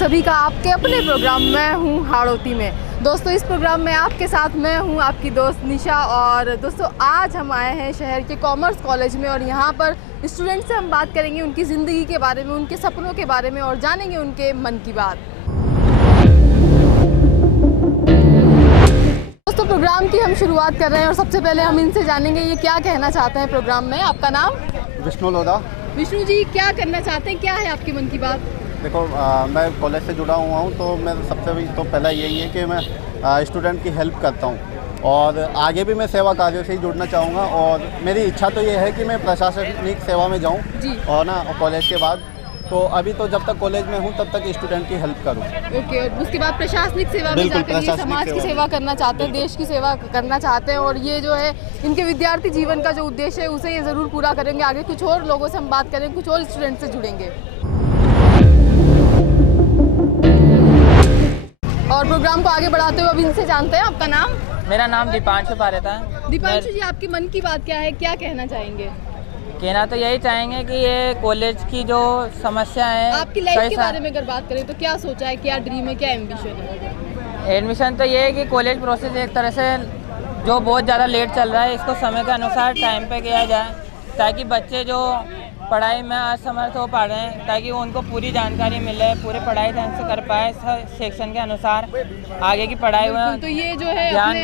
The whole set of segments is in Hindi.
सभी का आपके अपने प्रोग्राम मैं हूँ हाड़ौती में। दोस्तों, इस प्रोग्राम में आपके साथ मैं हूँ आपकी दोस्त निशा। और दोस्तों, आज हम आए हैं शहर के कॉमर्स कॉलेज में और यहाँ पर स्टूडेंट से हम बात करेंगे उनकी ज़िंदगी के बारे में, उनके सपनों के बारे में और जानेंगे उनके मन की बात। दोस्तों, प्रोग्राम की हम शुरुआत कर रहे हैं और सबसे पहले हम इनसे जानेंगे ये क्या कहना चाहते हैं प्रोग्राम में। आपका नाम? विष्णु लोधा। विष्णु जी, क्या करना चाहते हैं, क्या है आपके मन की बात? देखो, मैं कॉलेज से जुड़ा हुआ हूँ, तो मैं सबसे तो पहला यही है कि मैं स्टूडेंट की हेल्प करता हूँ और आगे भी मैं सेवा कार्यों से ही जुड़ना चाहूँगा। और मेरी इच्छा तो ये है कि मैं प्रशासनिक सेवा में जाऊँ और कॉलेज के बाद। तो अभी तो जब तक कॉलेज में हूँ तब तक स्टूडेंट की हेल्प करूँ। ओके, उसके बाद प्रशासनिक सेवा में जाकर ये समाज की सेवा करना चाहते हैं, देश की सेवा करना चाहते हैं। और ये जो है इनके विद्यार्थी जीवन का जो उद्देश्य है उसे ये ज़रूर पूरा करेंगे। आगे कुछ और लोगों से हम बात करेंगे, कुछ और स्टूडेंट से जुड़ेंगे और प्रोग्राम को आगे बढ़ाते हुए अब इनसे जानते हैं। आपका नाम? मेरा नाम दीपांशु पारेता है। दीपांशु जी, आपके मन की बात क्या है, क्या कहना चाहेंगे? कहना तो यही चाहेंगे कि ये कॉलेज की जो समस्या है, आपकी लाइफ के बारे में अगर बात करें तो क्या सोचा है, क्या ड्रीम है, क्या एम्बिशन है? एडमिशन तो ये है कि कॉलेज प्रोसेस एक तरह से जो बहुत ज़्यादा लेट चल रहा है, इसको समय के अनुसार टाइम पे किया जाए ताकि बच्चे जो पढ़ाई में असमर्थ हो पा रहे हैं ताकि उनको पूरी जानकारी मिले, पूरी पढ़ाई ढंग से कर पाए, सेक्शन के अनुसार आगे की पढ़ाई में तो ये जो है ध्यान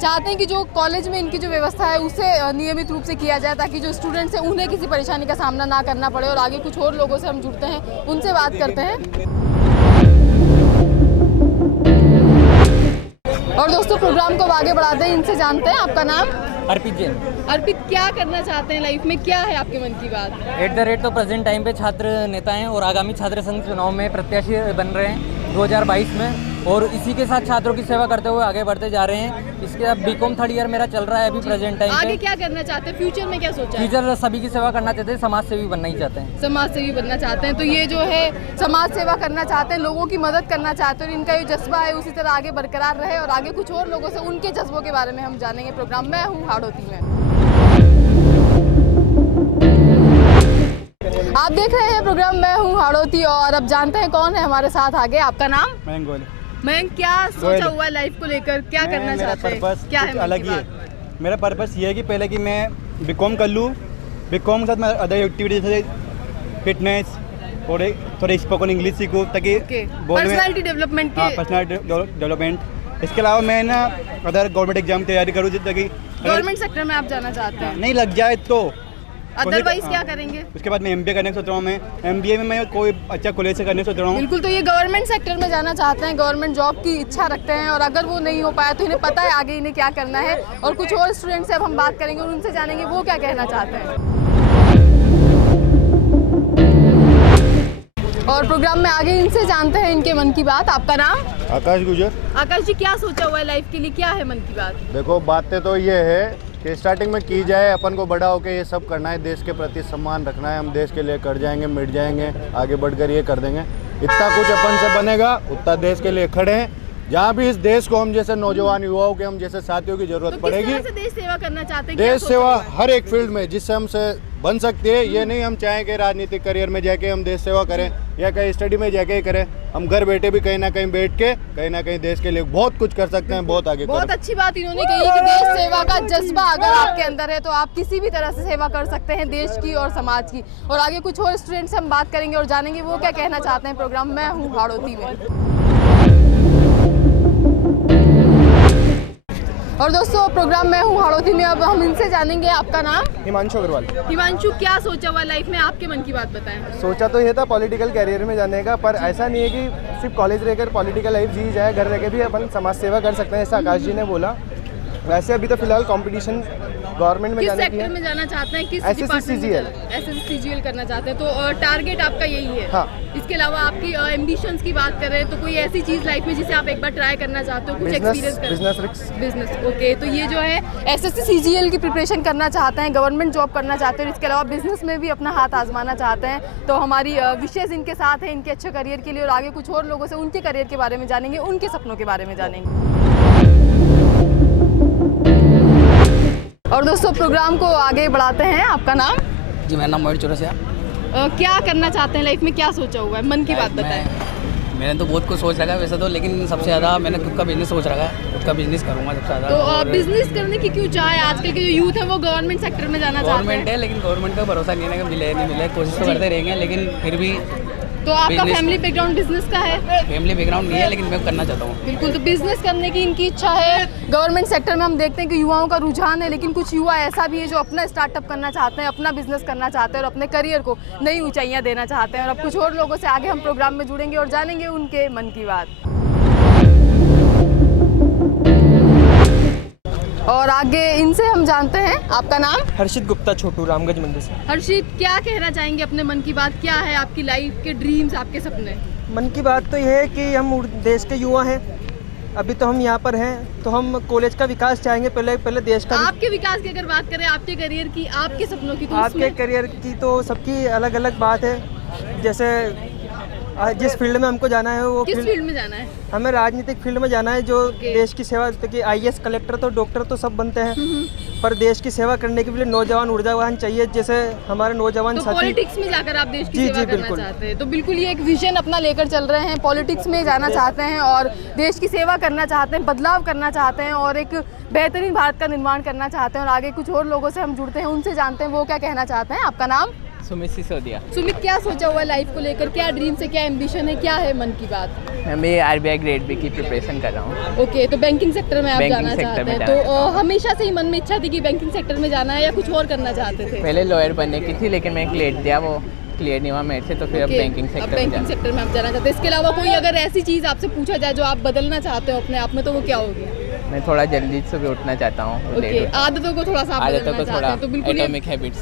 चाहते हैं कि जो कॉलेज में इनकी जो व्यवस्था है उसे नियमित रूप से किया जाए ताकि जो स्टूडेंट्स हैं उन्हें किसी परेशानी का सामना ना करना पड़े। और आगे कुछ और लोगों से हम जुड़ते हैं, उनसे बात करते हैं। और दोस्तों, प्रोग्राम को आगे बढ़ाते हैं, इनसे जानते हैं। आपका नाम? अर्पित जैन। अर्पित, क्या करना चाहते हैं लाइफ में, क्या है आपके मन की बात? एट द रेट तो प्रेजेंट टाइम पे छात्र नेता हैं और आगामी छात्र संघ चुनाव में प्रत्याशी बन रहे हैं 2022 में, और इसी के साथ छात्रों की सेवा करते हुए आगे बढ़ते जा रहे हैं। इसके अब बीकॉम थर्ड ईयर मेरा चल रहा है अभी प्रेजेंट टाइम पे। आगे क्या करना चाहते हैं, फ्यूचर में क्या सोचा है? फ्यूचर सभी की सेवा करना चाहते हैं, समाज सेवी बनना ही चाहते हैं। समाज सेवी बनना चाहते हैं, तो ये जो है समाज सेवा करना चाहते हैं, लोगों की मदद करना चाहते हैं और इनका ये जज्बा है उसी तरह आगे बरकरार रहे। और आगे कुछ और लोगों से उनके जज्बों के बारे में हम जानेंगे। प्रोग्राम मैं हूँ हाड़ौती में। आप देख रहे हैं प्रोग्राम मैं हूँ हाड़ौती और अब जानते हैं कौन है हमारे साथ आगे। आपका नाम? मयंक, क्या सोचा हुआ है लाइफ को लेकर, क्या करना चाहते हैं, क्या है अलग ही है? मेरा पर्पस ये है कि पहले कि मैं बीकॉम कर लूँ, बीकॉम के साथ मैं अदर एक्टिविटीज जैसे फिटनेस और थोड़ा स्पोकन इंग्लिश सीखूँ ताकि पर्सनालिटी डेवलपमेंट डेवलपमेंट। इसके अलावा मैं ना अदर गवर्नमेंट एग्जाम की तैयारी करूँ ताकि गवर्नमेंट सेक्टर में आप जाना चाहते हैं? नहीं लग जाए तो अदरवाइज क्या करेंगे? उसके बाद मैं MBA करने की सोच रहा हूँ। मैं MBA में मैं कोई अच्छा कॉलेज से करने की सोच रहा हूँ। बिल्कुल, तो ये गवर्नमेंट सेक्टर में जाना चाहते हैं, गवर्नमेंट जॉब की इच्छा रखते हैं और अगर वो नहीं हो पाया तो इन्हें पता है आगे इन्हें क्या करना है। और कुछ और स्टूडेंट से अब हम बात करेंगे और उनसे जानेंगे वो क्या कहना चाहते हैं। और प्रोग्राम में आगे इनसे जानते हैं इनके मन की बात। आपका नाम? आकाश गुजर। आकाश जी, क्या सोचा हुआ है लाइफ के लिए, क्या है मन की बात? देखो, बातें तो ये है कि स्टार्टिंग में की जाए, अपन को बड़ा होकर ये सब करना है, देश के प्रति सम्मान रखना है, हम देश के लिए कर जाएंगे, मिट जाएंगे, आगे बढ़कर ये कर देंगे। इतना कुछ अपन से बनेगा उतना देश के लिए खड़े हैं। जहाँ भी इस देश को हम जैसे नौजवान युवाओं के हम जैसे साथियों की जरूरत पड़ेगी। किस तरह से देश सेवा करना चाहते हैं? देश सेवा हर एक फील्ड में जिससे हमसे बन सकती है। ये नहीं हम चाहें कि राजनीतिक करियर में जाके हम देश सेवा करें या कहीं स्टडी में जाके ही करें। हम घर बैठे भी कहीं ना कहीं बैठ के कहीं ना कहीं देश के लिए बहुत कुछ कर सकते हैं, बहुत आगे। बहुत अच्छी बात इन्होंने कही कि देश सेवा का जज्बा अगर आपके अंदर है तो आप किसी भी तरह से सेवा कर सकते हैं देश की और समाज की। और आगे कुछ और स्टूडेंट से हम बात करेंगे और जानेंगे वो क्या कहना चाहते हैं। प्रोग्राम मैं हूँ हाड़ौती में। और दोस्तों, प्रोग्राम मैं हूँ हाड़ौती में, अब हम इनसे जानेंगे। आपका नाम? हिमांशु अग्रवाल। हिमांशु, क्या सोचा हुआ लाइफ में, आपके मन की बात बताएं। सोचा तो ये था पॉलिटिकल कैरियर में जाने का, पर ऐसा नहीं है कि सिर्फ कॉलेज रहकर पॉलिटिकल लाइफ जी जाए, घर रह के भी अपन समाज सेवा कर सकते हैं, ऐसा आकाश जी ने बोला। वैसे अभी तो फिलहाल कंपटीशन गवर्नमेंट में जाने की है। सेक्टर में जाना चाहते हैं? किस SSC-CGL। SSC-CGL करना चाहते हैं, तो टारगेट आपका यही है? हाँ। इसके अलावा आपकी एम्बिशंस की बात करें तो कोई ऐसी चीज़ लाइफ में जिसे आप एक बार ट्राई करना चाहते हो, कुछ एक्सपीरियंस? बिजनेस। ओके, तो ये जो है SSC-CGL की प्रिपरेशन करना चाहते हैं, गवर्नमेंट जॉब करना चाहते हैं और इसके अलावा बिजनेस में भी अपना हाथ आजमाना चाहते हैं। तो हमारी विशेष इनके साथ है इनके अच्छे करियर के लिए और आगे कुछ और लोगों से उनके करियर के बारे में जानेंगे, उनके सपनों के बारे में जानेंगे। और दोस्तों, प्रोग्राम को आगे बढ़ाते हैं। आपका नाम? जी, मेरा नाम मोहित चौरसिया। क्या करना चाहते हैं लाइफ में, क्या सोचा हुआ है, मन की बात बताएं। मैंने तो बहुत कुछ सोच रखा है वैसे तो, लेकिन सबसे ज़्यादा मैंने खुद का बिजनेस सोच रखा है, खुद का बिजनेस करूँगा सबसे ज़्यादा। तो बिजनेस करने की क्यों चाह है? आजकल के जो यूथ है वो गवर्नमेंट सेक्टर में जाना चाहते गवर्नमेंट है, लेकिन गवर्नमेंट का भरोसा नहीं है कि मिले नहीं मिले, कोशिश तो करते रहेंगे, लेकिन फिर भी तो आपका business- फैमिली बैकग्राउंड बिजनेस का है? फैमिली बैकग्राउंड नहीं है, लेकिन मैं करना चाहता हूँ। बिल्कुल, तो बिजनेस करने की इनकी इच्छा है। गवर्नमेंट सेक्टर में हम देखते हैं कि युवाओं का रुझान है, लेकिन कुछ युवा ऐसा भी है जो अपना स्टार्टअप करना चाहते हैं, अपना बिजनेस करना चाहते हैं और अपने करियर को नई ऊंचाइयां देना चाहते हैं। और अब कुछ और लोगों से आगे हम प्रोग्राम में जुड़ेंगे और जानेंगे उनके मन की बात। और आगे इनसे हम जानते हैं। आपका नाम? हर्षित गुप्ता, छोटू, रामगंज मंदिर से। हर्षित, क्या कहना चाहेंगे अपने मन की बात? क्या है आपकी लाइफ के ड्रीम्स, आपके सपने? मन की बात तो यह है कि हम देश के युवा हैं, अभी तो हम यहाँ पर हैं, तो हम कॉलेज का विकास चाहेंगे, पहले देश का। आपके विकास की अगर बात करें, आपके करियर की, आपके सपनों की, तो आपके करियर की तो सबकी अलग अलग बात है। जैसे जिस फील्ड में हमको जाना है वो किस फील्ड में जाना है? हमें राजनीतिक फील्ड में जाना है, जो देश की सेवा, क्योंकि IAS, कलेक्टर तो डॉक्टर तो सब बनते हैं, पर देश की सेवा करने के लिए नौजवान ऊर्जावान चाहिए, जैसे हमारे नौजवान तो साथी। पॉलिटिक्स में जाकर आप देश की जी, सेवा जी, करना बिल्कुल। चाहते हैं, तो बिल्कुल ये एक विजन अपना लेकर चल रहे हैं, पॉलिटिक्स में जाना चाहते हैं और देश की सेवा करना चाहते हैं, बदलाव करना चाहते हैं और एक बेहतरीन भारत का निर्माण करना चाहते हैं। और आगे कुछ और लोगों से हम जुड़ते हैं, उनसे जानते हैं वो क्या कहना चाहते हैं। आपका नाम? सुमित सिसोदिया। सुमित, क्या सोचा हुआ है लाइफ को लेकर? क्या ड्रीम्स है, क्या एम्बिशन है, क्या है मन की बात? मैं RBI ग्रेड बी की प्रिपरेशन कर रहा हूँ। ओके, तो बैंकिंग सेक्टर में आप बैंकिंग जाना सेक्टर चाहते में हैं, जाना तो हमेशा से ही मन में इच्छा थी कि बैंकिंग सेक्टर में जाना है या कुछ और करना चाहते थे? पहले लॉयर बनने की थी, लेकिन मैंने लेट दिया, वो क्लियर नहीं हुआ मेरे से, तो फिर अब Okay, बैंकिंग अब सेक्टर में बैंकिंग सेक्टर में आप जाना चाहते हैं। इसके अलावा कोई अगर ऐसी चीज़ आपसे पूछा जाए जो आप बदलना चाहते हो अपने आप में, तो वो क्या होगी? मैं थोड़ा जल्दी सुबह उठना चाहता हूँ। ओके, आदतों को थोड़ा सा आप आदतों बदलना को चाहते थोड़ा, हैं, तो बिल्कुल एटॉमिक हैबिट्स।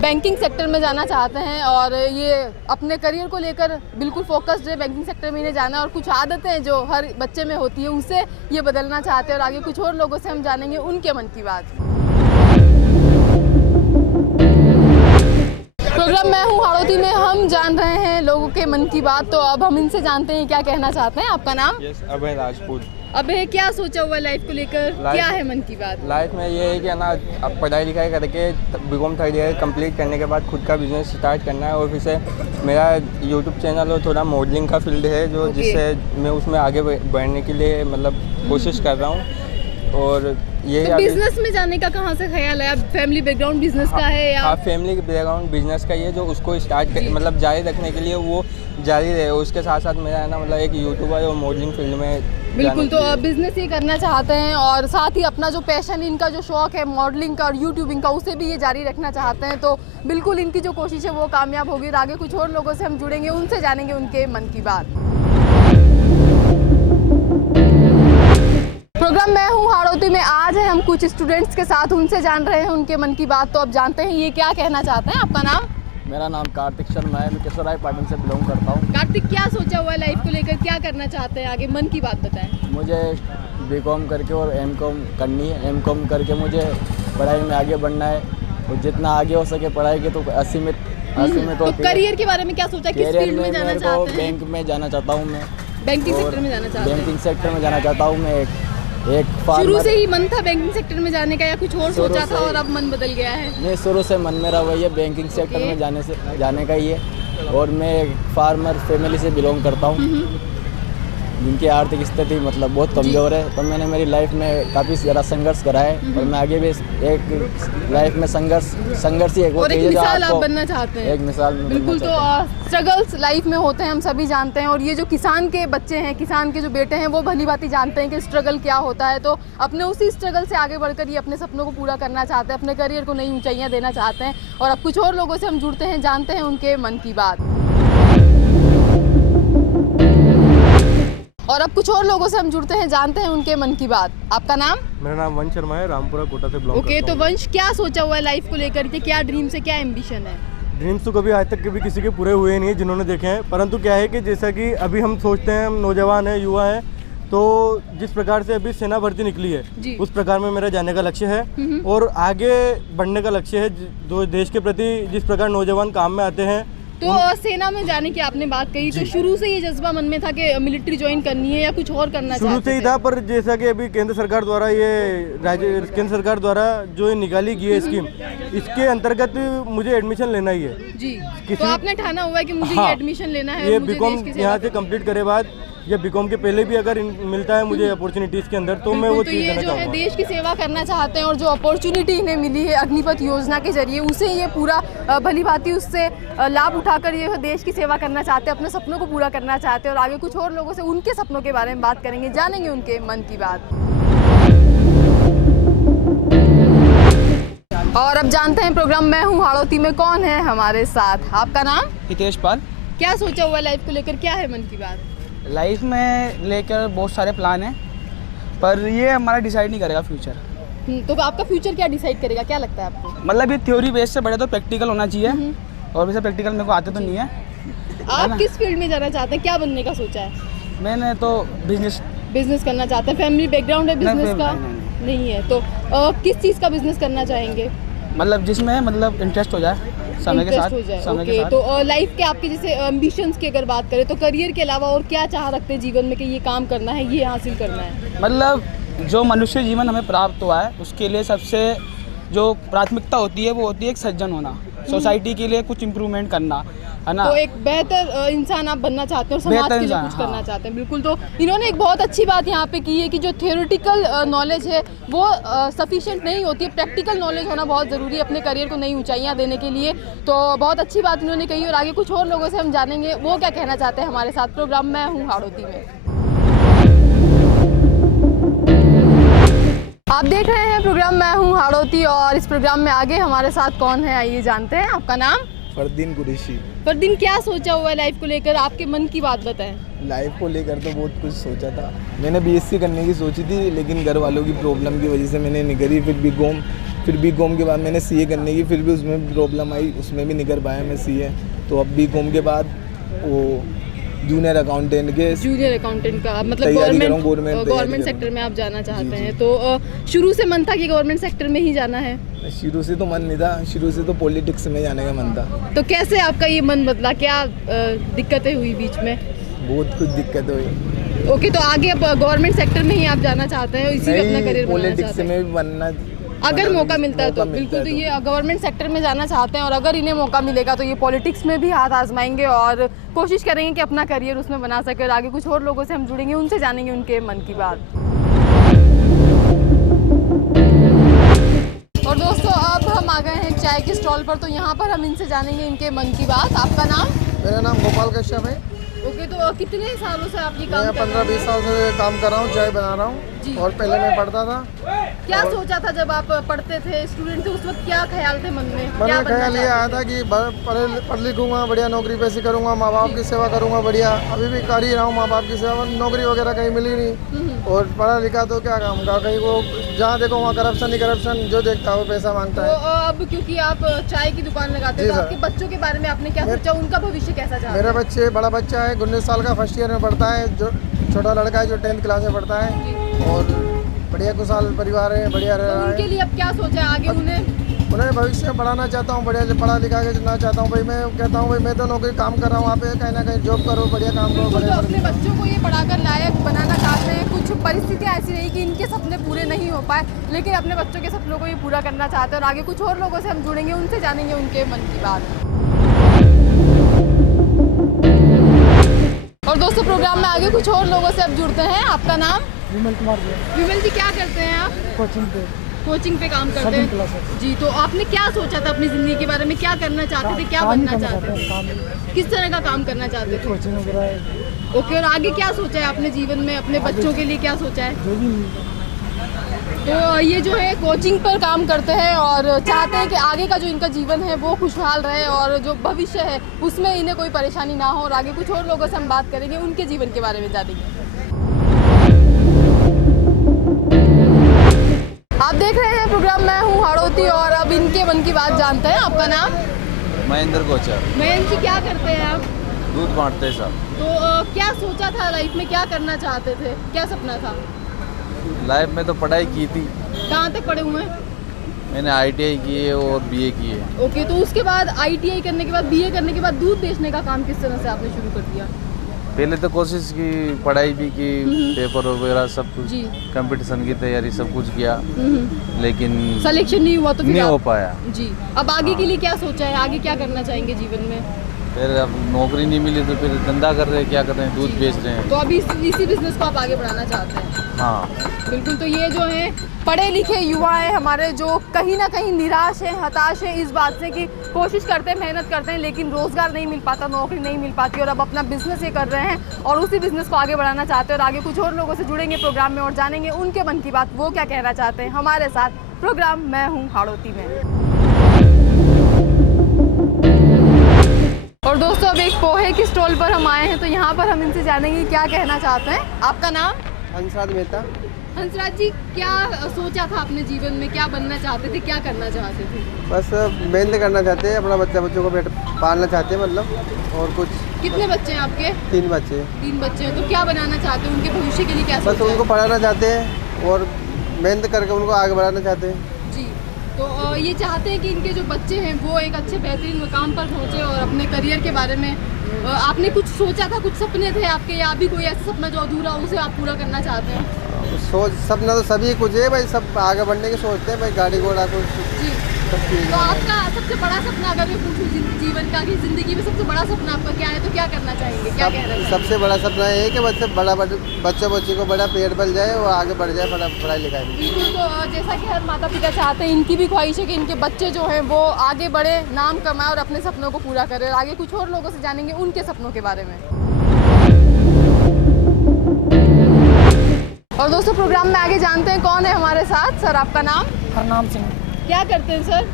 बैंकिंग सेक्टर में जाना चाहते हैं और ये अपने करियर को लेकर बिल्कुल फोकस्ड है, बैंकिंग सेक्टर में इन्हें जाना है और कुछ आदतें जो हर बच्चे में होती है उसे ये बदलना चाहते हैं। और आगे कुछ और लोगों से हम जानेंगे उनके मन की बात। प्रोग्राम मैं हूँ हाड़ौती में, हम जान रहे हैं लोगों के मन की बात, तो अब हम इनसे जानते हैं क्या कहना चाहते हैं। आपका नाम? यस, अभय राजपूत। अबे, क्या सोचा हुआ लाइफ को लेकर? क्या है मन की बात? लाइफ में ये है कि ना, अब पढ़ाई लिखाई करके BCom थर्ड ईयर कंप्लीट करने के बाद खुद का बिजनेस स्टार्ट करना है और फिर से मेरा यूट्यूब चैनल और थोड़ा मॉडलिंग का फील्ड है जो जिससे मैं उसमें आगे बढ़ने के लिए मतलब कोशिश कर रहा हूँ। और ये तो बिजनेस में जाने का कहाँ से ख्याल है? अब फैमिली बैकग्राउंड बिजनेस का है या? हाँ, फैमिली बैकग्राउंड बिजनेस का ही है, जो उसको स्टार्ट मतलब जारी रखने के लिए वो जारी रहे। उसके साथ साथ मेरा है ना मतलब एक यूट्यूबर और मॉडलिंग फील्ड में बिल्कुल, तो बिजनेस ही करना चाहते हैं और साथ ही अपना जो पैशन, इनका जो शौक है मॉडलिंग का और यूट्यूबिंग का, उसे भी ये जारी रखना चाहते हैं। तो बिल्कुल इनकी जो कोशिश है वो कामयाब होगी। और आगे कुछ और लोगों से हम जुड़ेंगे, उनसे जानेंगे उनके मन की बात। प्रोग्राम मैं हूँ हाड़ौती में, आज है हम कुछ स्टूडेंट्स के साथ, उनसे जान रहे हैं उनके मन की बात। तो अब जानते हैं ये क्या कहना चाहते हैं। आपका नाम? मेरा नाम कार्तिक शर्मा है, मैं केशवराय पाटन से बिलोंग करता हूँ। कार्तिक, क्या सोचा हुआ है लाइफ को लेकर? क्या करना चाहते हैं आगे? मन की बात बताएं। मुझे BCom करके और M.Com करनी है। M.Com करके मुझे पढ़ाई में आगे बढ़ना है और जितना आगे हो सके पढ़ाई के तो असीमित तो करियर के बारे में क्या सोचा? किस फील्ड में जाना चाहते हैं? बैंक में जाना चाहता हूँ मैं। बैंकिंग सेक्टर में जाना चाहते हैं? बैंकिंग सेक्टर में जाना चाहता हूँ मैं। एक शुरू से ही मन था बैंकिंग सेक्टर में जाने का या कुछ और सोचा था और अब मन बदल गया है? नहीं, शुरू से मन मेरा वही है, बैंकिंग सेक्टर में जाने का ही है। और मैं एक फार्मर फैमिली से बिलोंग करता हूँ जिनकी आर्थिक स्थिति मतलब बहुत कमज़ोर है। तो मैंने मेरी लाइफ में काफ़ी ज़्यादा संघर्ष करा है और मैं आगे भी एक लाइफ में संघर्ष ही एक मिसाल आप बनना चाहते हैं। एक मिसाल बिल्कुल, तो स्ट्रगल्स लाइफ में होते हैं, हम सभी जानते हैं। और ये जो किसान के बच्चे हैं, किसान के जो बेटे हैं, वो भली भांति जानते हैं कि स्ट्रगल क्या होता है। तो अपने उसी स्ट्रगल से आगे बढ़कर ये अपने सपनों को पूरा करना चाहते हैं, अपने करियर को नई ऊंचाइयां देना चाहते हैं। और अब कुछ और लोगों से हम जुड़ते हैं, जानते हैं उनके मन की बात। और अब कुछ और लोगों से हम जुड़ते हैं, जानते हैं उनके मन की बात। आपका नाम? मेरा नाम वंश शर्मा है, रामपुरा कोटा से बिलोंग ओके, तो वंश, क्या सोचा हुआ है लाइफ को लेकर के? क्या ड्रीम्स है, क्या एम्बिशन है? ड्रीम्स तो कभी आज तक कभी किसी के पूरे हुए नहीं है जिन्होंने देखे हैं, परंतु क्या है कि जैसा कि अभी हम सोचते हैं, हम नौजवान हैं, युवा हैं, तो जिस प्रकार से अभी सेना भर्ती निकली है उस प्रकार में मेरा जाने का लक्ष्य है और आगे बढ़ने का लक्ष्य है। जो देश के प्रति जिस प्रकार नौजवान काम में आते हैं तो सेना में जाने की आपने बात कही, तो शुरू से ये जज्बा मन में था कि मिलिट्री ज्वाइन करनी है या कुछ और करना शुरू से ही था, पर जैसा कि अभी केंद्र सरकार द्वारा केंद्र सरकार द्वारा जो निकाली गई है स्कीम, इसके अंतर्गत मुझे एडमिशन लेना ही है जी। तो आपने ठाना हुआ है कि मुझे ये एडमिशन लेना है, ये बीकॉम यहाँ से कंप्लीट करे बाद या बीकॉम के पहले भी अगर मिलता है मुझे अपॉर्चुनिटीज़ के अंदर, तो मैं वो चीज़ करना चाहूँगा। देश की सेवा करना चाहते हैं और जो अपॉर्चुनिटी इन्हें मिली है अग्निपथ योजना के जरिए, उसे ये पूरा भली भांति उससे लाभ उठाकर ये देश की सेवा करना चाहते हैं, अपने सपनों को पूरा करना चाहते हैं। और आगे कुछ और लोगों से उनके सपनों के बारे में बात करेंगे, जानेंगे उनके मन की बात। और अब जानते हैं प्रोग्राम मैं हूँ हाड़ौती में कौन है हमारे साथ। आपका नाम? हितेश पाल। क्या सोचा हुआ लाइफ को लेकर, क्या है मन की बात? लाइफ में लेकर बहुत सारे प्लान हैं, पर ये हमारा डिसाइड नहीं करेगा फ्यूचर। तो आपका फ्यूचर क्या डिसाइड करेगा, क्या लगता है आपको? मतलब ये थ्योरी बेस से बड़े तो प्रैक्टिकल होना चाहिए, और वैसे प्रैक्टिकल मेरे को आते तो नहीं है। आप किस फील्ड में जाना चाहते हैं, क्या बनने का सोचा है? मैंने तो बिजनेस करना चाहते हैं। फैमिली बैकग्राउंड है बिजनेस का? नहीं है। तो किस चीज़ का बिजनेस करना चाहेंगे? मतलब जिसमें मतलब इंटरेस्ट हो जाए समय के साथ। ओके, तो लाइफ के आपके जैसे एम्बिशंस की अगर बात करें तो करियर के अलावा और क्या चाह रखते हैं जीवन में कि ये काम करना है, ये हासिल करना है? मतलब जो मनुष्य जीवन हमें प्राप्त हुआ है उसके लिए सबसे जो प्राथमिकता होती है वो होती है एक सज्जन होना, सोसाइटी के लिए कुछ इम्प्रूवमेंट करना, है ना। तो एक बेहतर इंसान आप बनना चाहते हैं और समाज के लिए कुछ करना चाहते हैं। बिल्कुल। तो इन्होंने एक बहुत अच्छी बात यहाँ पे की है कि जो थियोरेटिकल नॉलेज है वो सफिशिएंट नहीं होती है, प्रैक्टिकल नॉलेज होना बहुत ज़रूरी है अपने करियर को नई ऊंचाइयाँ देने के लिए। तो बहुत अच्छी बात इन्होंने कही और आगे कुछ और लोगों से हम जानेंगे वो क्या कहना चाहते हैं हमारे साथ। प्रोग्राम मैं हूँ हाड़ौती में। आप देख रहे हैं प्रोग्राम मैं हूँ हाड़ौती और इस प्रोग्राम में आगे हमारे साथ कौन है आइए जानते हैं। आपका नाम? फरदीन कुरैशी। फरदीन, क्या सोचा हुआ है लाइफ को लेकर, आपके मन की बात बताएं। लाइफ को लेकर तो बहुत कुछ सोचा था। मैंने बीएससी करने की सोची थी, लेकिन घर वालों की प्रॉब्लम की वजह से मैंने नहीं करी। फिर बीकॉम के बाद मैंने सीए करने की, फिर भी उसमें प्रॉब्लम आई, उसमें भी नहीं कर पाया मैं सीए। तो अब बीकॉम के बाद वो जूनियर अकाउंटेंट का मतलब गवर्नमेंट सेक्टर में आप जाना चाहते हैं। तो शुरू से मन था कि गवर्नमेंट सेक्टर में ही जाना है? शुरू से तो मन नहीं था, शुरू से तो पॉलिटिक्स में जाने का मन था। तो कैसे आपका ये मन बदला, क्या दिक्कतें हुई बीच में? बहुत कुछ दिक्कत हुई। ओके, तो आगे अब गवर्नमेंट सेक्टर में ही आप जाना चाहते हैं, इसी में अपना करियर बनाना चाहते हैं? पॉलिटिक्स में भी बनना अगर मौका मिलता है तो बिल्कुल। तो ये गवर्नमेंट सेक्टर में जाना चाहते हैं और अगर इन्हें मौका मिलेगा तो ये पॉलिटिक्स में भी हाथ आजमाएंगे और कोशिश करेंगे कि अपना करियर उसमें बना सके। और आगे कुछ और लोगों से हम जुड़ेंगे, उनसे जानेंगे उनके मन की बात। और दोस्तों अब हम आ गए हैं चाय के स्टॉल पर, तो यहाँ पर हम इनसे जानेंगे इनके मन की बात। आपका नाम? मेरा नाम गोपाल कश्यप है। ओके, तो कितने सालों से आप ये काम कर रहे हैं? 15-20 साल से काम कर रहा हूँ, चाय बना रहा हूँ। और पहले मैं पढ़ता था। क्या सोचा था जब आप पढ़ते थे, स्टूडेंट थे, उस वक्त क्या ख्याल थे मन में? मन में ख्याल ये आया था कि पढ़ लिखूंगा, बढ़िया नौकरी पैसे करूंगा, माँ बाप की सेवा करूंगा बढ़िया। अभी भी कर ही रहा हूँ माँ बाप की सेवा, नौकरी वगैरह कहीं मिली नहीं। और पढ़ा लिखा तो क्या काम का, कहीं वो जहाँ देखो वहाँ करप्शन ही करप्शन, जो देखता है वो पैसा मांगता है। तो अब क्योंकि आप चाय की दुकान लगाते हैं, तो आपके बच्चों के बारे में आपने क्या सोचा, उनका भविष्य कैसा चाहते हैं? मेरा बड़ा बच्चा है, 19 साल का, फर्स्ट ईयर में पढ़ता है। जो छोटा लड़का है जो 10th क्लास में पढ़ता है। और बढ़िया खुशहाल परिवार है, बढ़िया रह रहा है। उनके लिए अब क्या सोचा है आगे? उन्हें भविष्य में पढ़ाना चाहता हूँ, बढ़िया पढ़ा लिखा के चुनना चाहता हूँ। भाई मैं कहता हूँ भाई मैं तो नौकरी काम कर रहा हूँ, वहाँ पे कहीं ना कहीं जॉब करो, बढ़िया काम करो। तो अपने बच्चों को ये पढ़ाकर लायक बनाना चाहते हैं। कुछ परिस्थितियाँ ऐसी रही कि इनके सपने पूरे नहीं हो पाए, लेकिन अपने बच्चों के सपनों को ये पूरा करना चाहते हैं। और आगे कुछ और लोगों से हम जुड़ेंगे, उनसे जानेंगे उनके मन की बात। और दोस्तों प्रोग्राम में आगे कुछ और लोगों से अब जुड़ते हैं। आपका नाम? विमल कुमार जी। विमल जी, क्या करते हैं आप? कोचिंग पे काम करते हैं जी। तो आपने क्या सोचा था अपनी ज़िंदगी के बारे में, क्या करना चाहते थे, क्या बनना चाहते थे, किस तरह का काम करना चाहते थे? कोचिंग वगैरह। ओके, और आगे क्या सोचा है आपने जीवन में, अपने बच्चों के लिए क्या सोचा है? तो ये जो है कोचिंग पर काम करते हैं और चाहते हैं कि आगे का जो इनका जीवन है वो खुशहाल रहे और जो भविष्य है उसमें इन्हें कोई परेशानी ना हो। और आगे कुछ और लोगों से हम बात करेंगे, उनके जीवन के बारे में जानेंगे। आप देख रहे हैं प्रोग्राम मैं हूँ हाड़ौती और अब इनके मन की बात जानते हैं। आपका नाम? महेंद्र गोचर। महेंद्र जी, क्या करते हैं आप? दूध बांटते हैं सब। तो क्या सोचा था लाइफ में, क्या करना चाहते थे, क्या सपना था? लाइफ में तो पढ़ाई की थी। कहाँ तक पढ़े हुए हैं? मैंने ITI की है और BA की है। ओके, तो उसके बाद ITI करने के बाद BA करने के बाद दूध बेचने का काम किस तरह से आपने शुरू कर दिया? पहले तो कोशिश की, पढ़ाई भी की, पेपर वगैरह सब कुछ, जी। कंपटीशन की तैयारी सब कुछ किया, लेकिन सिलेक्शन नहीं हुआ तो फिर नहीं हो आप- पाया। जी, अब आगे के लिए क्या सोचा है, आगे क्या करना चाहेंगे जीवन में? फिर अब नौकरी नहीं मिली तो फिर धंधा कर रहे हैं, क्या कर रहे हैं, दूध बेच रहे हैं। तो अभी इसी बिजनेस को आप आगे बढ़ाना चाहते हैं? हाँ बिल्कुल। तो ये जो हैं पढ़े लिखे युवा हैं हमारे, जो कहीं ना कहीं निराश हैं, हताश हैं इस बात से कि कोशिश करते हैं, मेहनत करते हैं, लेकिन रोज़गार नहीं मिल पाता, नौकरी नहीं मिल पाती, और अब अपना बिजनेस ये कर रहे हैं और उसी बिजनेस को आगे बढ़ाना चाहते हैं। और आगे कुछ और लोगों से जुड़ेंगे प्रोग्राम में और जानेंगे उनके मन की बात, वो क्या कहना चाहते हैं हमारे साथ। प्रोग्राम मैं हूँ हाड़ौती में। और दोस्तों, अब एक पोहे की स्टॉल पर हम आए हैं, तो यहाँ पर हम इनसे जानेंगे क्या कहना चाहते हैं। आपका नाम? हंसराज मेहता। हंसराज जी, क्या सोचा था अपने जीवन में, क्या बनना चाहते थे, क्या करना चाहते थे? बस मेहनत करना चाहते हैं, अपना बच्चों को पालना चाहते हैं, मतलब और कुछ। कितने बच्चे हैं आपके? 3 बच्चे। 3 बच्चे हैं, तो क्या बनाना चाहते हैं, उनके भविष्य के लिए क्या बस सोचा है? उनको पढ़ाना चाहते हैं और मेहनत करके उनको आगे बढ़ाना चाहते हैं। जी, तो ये चाहते हैं कि इनके जो बच्चे हैं वो एक अच्छे बेहतरीन मुकाम पर पहुँचे और अपने करियर के बारे में आपने कुछ सोचा था, कुछ सपने थे आपके, या अभी कोई ऐसा सपना जो अधूरा हो उसे आप पूरा करना चाहते हैं? सोच सपना तो सभी कुछ है भाई, सब आगे बढ़ने की सोचते हैं भाई, गाड़ी घोड़ा कुछ। जी, तो आपका सबसे बड़ा सपना अगर मैं पूछूं जीवन का, कि जिंदगी में सबसे बड़ा सपना आपका क्या है, तो क्या करना चाहेंगे, क्या कह रहे हैं? सबसे बड़ा सपना ये है कि बच्चे को बड़ा पेड़ पल जाए और आगे बढ़ जाए पढ़ाई लिखाई में। बिल्कुल। तो जैसा कि हर माता पिता चाहते हैं, इनकी भी ख्वाहिश है कि इनके बच्चे जो हैं वो आगे बढ़े, नाम कमाए और अपने सपनों को पूरा करें। आगे कुछ और लोगों से जानेंगे उनके सपनों के बारे में। और दोस्तों, प्रोग्राम में आगे जानते हैं कौन है हमारे साथ। सर, आपका नाम? हरनाम सिंह। क्या करते हैं सर?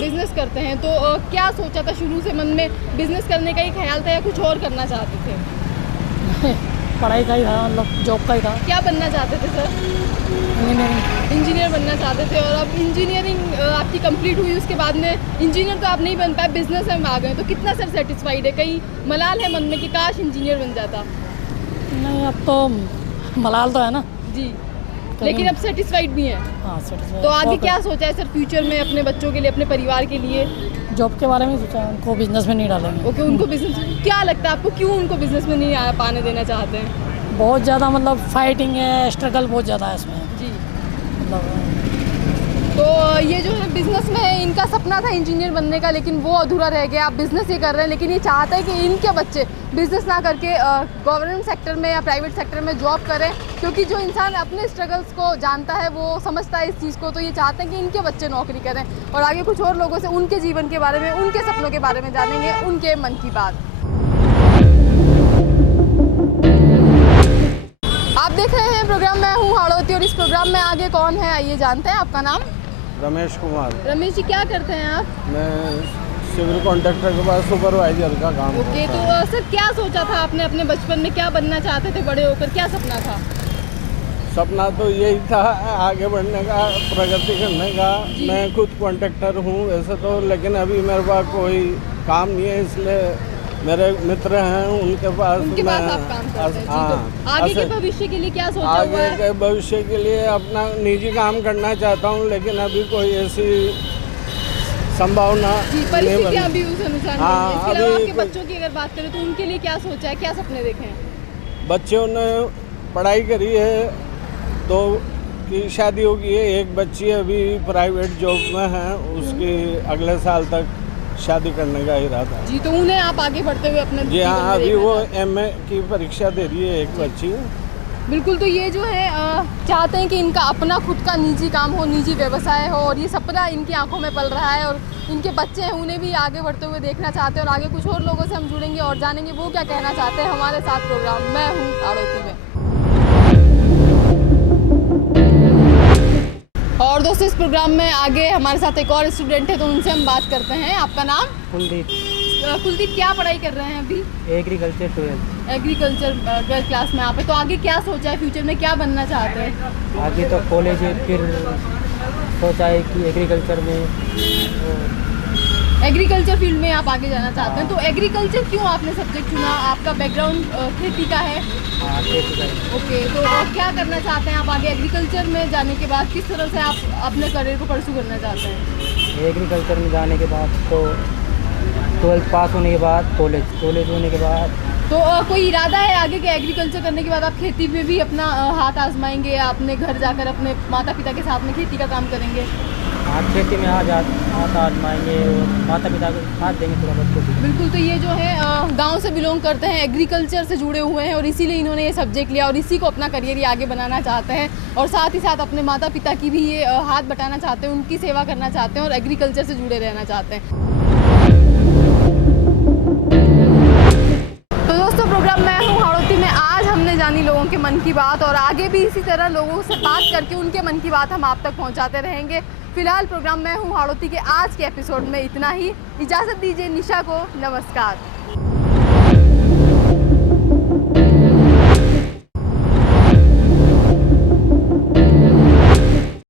बिजनेस करते हैं। तो क्या सोचा था शुरू से मन में, बिजनेस करने का ही ख्याल था या कुछ और करना चाहते थे? पढ़ाई का ही था, मतलब जॉब का ही था। क्या बनना चाहते थे सर? इंजीनियर बनना चाहते थे। और अब इंजीनियरिंग आपकी कंप्लीट हुई, उसके बाद में इंजीनियर तो आप नहीं बन पाए, बिजनेस में आ गए, तो कितना सर सेटिस्फाइड है? कहीं मलाल है मन में कि काश इंजीनियर बन जाता? नहीं, अब तो मलाल तो है ना जी, लेकिन अब सेटिस्फाइड भी हैं। हाँ, सेटिस्फाइड। तो आगे क्या सोचा है सर फ्यूचर में, अपने बच्चों के लिए, अपने परिवार के लिए? जॉब के बारे में सोचा है, उनको बिजनेस में नहीं डालेंगे। ओके, उनको बिजनेस, क्या लगता है आपको क्यों उनको बिजनेस में नहीं पाने देना चाहते हैं? बहुत ज़्यादा मतलब फाइटिंग है, स्ट्रगल बहुत ज़्यादा है इसमें। जी, मतलब तो ये जो है बिजनेस में है, इनका सपना था इंजीनियर बनने का, लेकिन वो अधूरा रह गया। आप बिजनेस ही कर रहे हैं, लेकिन ये चाहते हैं कि इनके बच्चे बिजनेस ना करके गवर्नमेंट सेक्टर में या प्राइवेट सेक्टर में जॉब करें, क्योंकि जो इंसान अपने स्ट्रगल्स को जानता है वो समझता है इस चीज़ को। तो ये चाहते हैं कि इनके बच्चे नौकरी करें। और आगे कुछ और लोगों से उनके जीवन के बारे में, उनके सपनों के बारे में जानेंगे, उनके मन की बात। आप देख रहे हैं प्रोग्राम मैं हूँ हाड़ौती, और इस प्रोग्राम में आगे कौन है आइए जानते हैं। आपका नाम? रमेश कुमार। रमेश जी, क्या करते हैं आप? मैं सिविल कॉन्ट्रैक्टर के पास सुपरवाइजर का काम ओके, तो सर क्या सोचा था आपने अपने बचपन में, क्या बनना चाहते थे बड़े होकर, क्या सपना था? सपना तो यही था आगे बढ़ने का, प्रगति करने का। मैं खुद कॉन्ट्रैक्टर हूँ वैसे तो, लेकिन अभी मेरे पास कोई काम नहीं है, इसलिए मेरे मित्र हैं उनके पास आप काम करते हैं। तो आगे के भविष्य के लिए क्या सोचा हुआ है? आगे के भविष्य के लिए अपना निजी काम करना चाहता हूँ, लेकिन अभी कोई ऐसी संभावना परिस्थितियाँ भी उस अनुसार नहीं है। इसके अलावा आपके अभी बच्चों की अगर बात करें तो उनके लिए क्या सोचा है, क्या सपने देखे हैं? बच्चों ने पढ़ाई करी है तो की शादी हो गई है, एक बच्ची अभी प्राइवेट जॉब में है, उसकी अगले साल तक शादी करने का इरादा है। जी, तो उन्हें आप आगे बढ़ते हुए अपने जी हाँ, अभी वो MA की परीक्षा दे रही है एक बच्ची। बिल्कुल। तो ये जो है चाहते हैं कि इनका अपना खुद का निजी काम हो, निजी व्यवसाय हो, और ये सपना इनकी आंखों में पल रहा है। और इनके बच्चे हैं, उन्हें भी आगे बढ़ते हुए देखना चाहते हैं। और आगे कुछ और लोगों से हम जुड़ेंगे और जानेंगे वो क्या कहना चाहते हैं हमारे साथ। प्रोग्राम मैं हूँ हाड़ौती में। और दोस्तों, इस प्रोग्राम में आगे हमारे साथ एक और स्टूडेंट है, तो उनसे हम बात करते हैं। आपका नाम? कुलदीप। कुलदीप, क्या पढ़ाई कर रहे हैं अभी? एग्रीकल्चर 12। एग्रीकल्चर 12th क्लास में आप है। तो आगे क्या सोचा है, फ्यूचर में क्या बनना चाहते हैं? आगे तो कॉलेज है, फिर सोचा है कि एग्रीकल्चर में एग्रीकल्चर फील्ड में आप आगे जाना चाहते हैं, तो एग्रीकल्चर क्यों आपने सब्जेक्ट चुना? आपका बैकग्राउंड खेती का है? हाँ, खेती का है। ओके, तो क्या करना चाहते हैं आप आगे एग्रीकल्चर में जाने के बाद? किस तरह से आप अपने करियर को परस्यू करना चाहते हैं? एग्रीकल्चर में जाने के बाद तो 12th पास होने के बाद कॉलेज होने के बाद तो कोई इरादा है आगे के एग्रीकल्चर करने के बाद आप खेती में भी अपना हाथ आजमाएंगे, या अपने घर जाकर अपने माता पिता के साथ में खेती का काम करेंगे? हाँ, खेती में हाथ आजमाएंगे और माता पिता को साथ देंगे थोड़ा बच्चों को। बिल्कुल, तो ये जो है गांव से बिलोंग करते हैं, एग्रीकल्चर से जुड़े हुए हैं और इसीलिए इन्होंने ये सब्जेक्ट लिया और इसी को अपना करियर ही आगे बनाना चाहते हैं और साथ ही साथ अपने माता पिता की भी ये हाथ बटाना चाहते हैं, उनकी सेवा करना चाहते हैं और एग्रीकल्चर से जुड़े रहना चाहते हैं। तो दोस्तों, प्रोग्राम मैं हूँ हाड़ौती में आज हमने जानी लोगों के मन की बात और आगे भी इसी तरह लोगों से बात करके उनके मन की बात हम आप तक पहुँचाते रहेंगे। फिलहाल प्रोग्राम मैं हूँ हाड़ौती के आज के एपिसोड में इतना ही। इजाज़त दीजिए निशा को, नमस्कार।